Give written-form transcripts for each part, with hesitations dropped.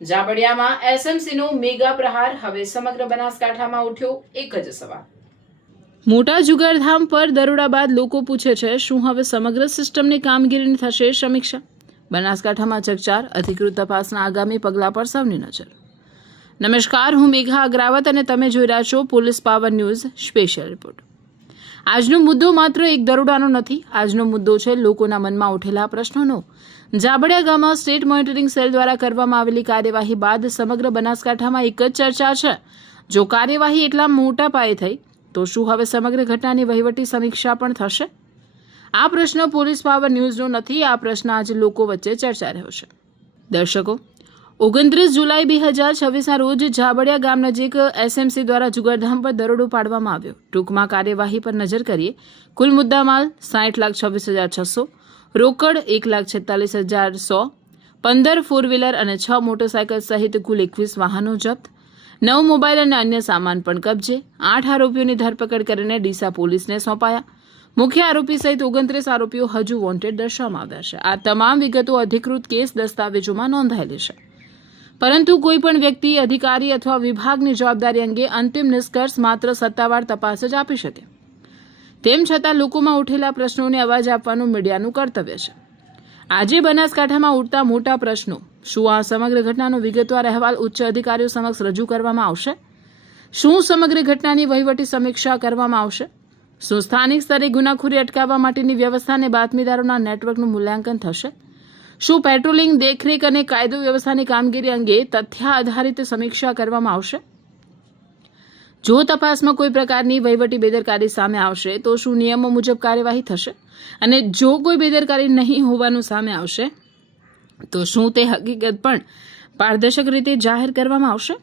જાબડિયામાં એસએમસીનો mega પ્રહાર, હવે સમગ્ર બનાસકાંઠામાં ઉઠ્યો એક જ સવાલ। મોટા જુગારધામ પર દરોડા બાદ લોકો પૂછે છે, શું હવે સમગ્ર સિસ્ટમની કામગીરીની થશે સમીક્ષા? બનાસકાંઠામાં ચકચાર, અધિકૃત તપાસના આગામી પગલા પર સૌની નજર। નમસ્કાર, હું મેઘા અગ્રાવત અને તમે જોઈ રહ્યા છો police power news special report. આજનો મુદ્દો માત્ર એક દરોડાનો નથી, આજનો મુદ્દો છે લોકોના મનમાં ઉઠેલા પ્રશ્નોનો। જાબડિયા ગામમાં સ્ટેટ મોનિટરિંગ સેલ દ્વારા કરવામાં આવેલી કાર્યવાહી બાદ સમગ્ર બનાસકાંઠામાં એક જ ચર્ચા છે, જો કાર્યવાહી એટલા મોટા પાયે થઈ તો શું હવે સમગ્ર ઘટનાની વહીવટી સમીક્ષા પણ થશે? આ પ્રશ્ન પોલીસ પાવર ન્યૂઝનો નથી, આ પ્રશ્ન આજે લોકો વચ્ચે ચર્ચા રહ્યો છે। દર્શકો, 29 જુલાઈ 2026ના રોજ જાબડિયા ગામ નજીક એસએમસી દ્વારા જુગારધામ પર દરોડો પાડવામાં આવ્યો। ટૂંકમાં કાર્યવાહી પર નજર કરીએ। કુલ મુદ્દામાલ 60,26,600, રોકડ 1,46,100, 15 ફોર વ્હીલર અને 6 મોટરસાયકલ સહિત કુલ 21 વાહનો જપ્ત, 9 મોબાઈલ અને અન્ય સામાન પણ કબજે। 8 આરોપીઓની ધરપકડ કરીને ડીસા પોલીસને સોંપાયા। મુખ્ય આરોપી સહિત 29 આરોપીઓ હજુ વોન્ટેડ દર્શાવવામાં આવ્યા છે। આ તમામ વિગતો અધિકૃત કેસ દસ્તાવેજોમાં નોંધાયેલી છે, પરંતુ કોઈ પણ વ્યક્તિ, અધિકારી અથવા વિભાગની જવાબદારી અંગે અંતિમ નિષ્કર્ષ માત્ર સત્તાવાર તપાસ જ આપી શકે। તેમ છતાં લોકોમાં ઉઠેલા પ્રશ્નોને અવાજ આપવાનું મીડિયાનું કર્તવ્ય છે। આજે બનાસકાંઠામાં ઉઠતા મોટા પ્રશ્નો, શું આ સમગ્ર ઘટનાનો વિગતવાર અહેવાલ ઉચ્ચ અધિકારીઓ સમક્ષ રજૂ કરવામાં આવશે? શું સમગ્ર ઘટનાની વહીવટી સમીક્ષા કરવામાં આવશે? શું સ્થાનિક સ્તરે ગુનાખોરી અટકાવવા માટેની વ્યવસ્થા અને બાતમીદારોના નેટવર્કનું મૂલ્યાંકન થશે? શું પેટ્રોલિંગ, દેખરેખ અને કાયદો વ્યવસ્થાની કામગીરી અંગે તથ્ય આધારિત સમીક્ષા કરવામાં આવશે? જો તપાસમાં કોઈ પ્રકારની વહીવટી બેદરકારી સામે આવશે તો શું નિયમો મુજબ કાર્યવાહી થશે? અને જો કોઈ બેદરકારી નહીં હોવાનું સામે આવશે તો શું તે હકીકત પણ પારદર્શક રીતે જાહેર કરવામાં આવશે?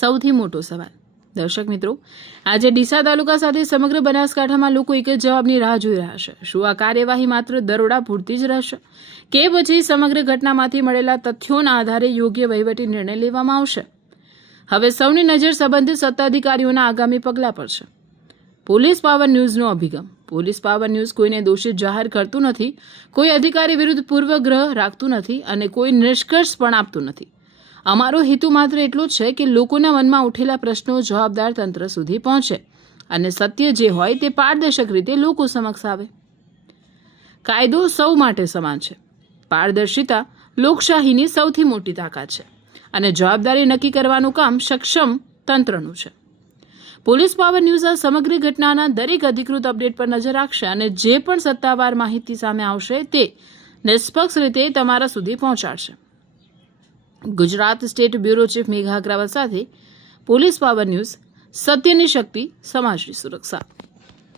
સૌથી મોટો સવાલ, દર્શક મિત્રો, આજે ડીસા તાલુકા સાથે સમગ્ર બનાસકાંઠામાં લોકો એક જ જવાબની રાહ જોઈ રહ્યા છે। શું આ કાર્યવાહી માત્ર દરોડા પૂરતી જ રહેશે, કે પછી સમગ્ર ઘટનામાંથી મળેલા તથ્યોના આધારે યોગ્ય વહીવટી નિર્ણય લેવામાં આવશે? હવે સૌની નજર સંબંધિત સત્તાધિકારીઓના આગામી પગલા પર છે। પોલીસ પાવર ન્યૂઝનો અભિગમ। પોલીસ પાવર ન્યૂઝ કોઈને દોષિત જાહેર કરતું નથી, કોઈ અધિકારી વિરુદ્ધ પૂર્વગ્રહ રાખતું નથી અને કોઈ નિષ્કર્ષ પણ આપતું નથી। અમારો હેતુ માત્ર એટલો જ છે કે લોકોના મનમાં ઉઠેલા પ્રશ્નો જવાબદાર તંત્ર સુધી પહોંચે અને સત્ય જે હોય તે પારદર્શક રીતે લોકો સમક્ષ આવે। કાયદો સૌ માટે સમાન છે। પારદર્શિતા લોકશાહીની સૌથી મોટી તાકાત છે અને જવાબદારી નક્કી કરવાનું કામ સક્ષમ તંત્રનું છે। પોલીસ પાવર ન્યૂઝ આ સમગ્ર ઘટનાના દરેક અધિકૃત અપડેટ પર નજર રાખશે અને જે પણ સત્તાવાર માહિતી સામે આવશે તે નિષ્પક્ષ રીતે તમારા સુધી પહોંચાડશે। ગુજરાત સ્ટેટ બ્યુરો ચીફ મેઘા અગ્રવાલ સાથે પોલીસ પાવર ન્યૂઝ, સત્યની શક્તિ, સમાજની સુરક્ષા।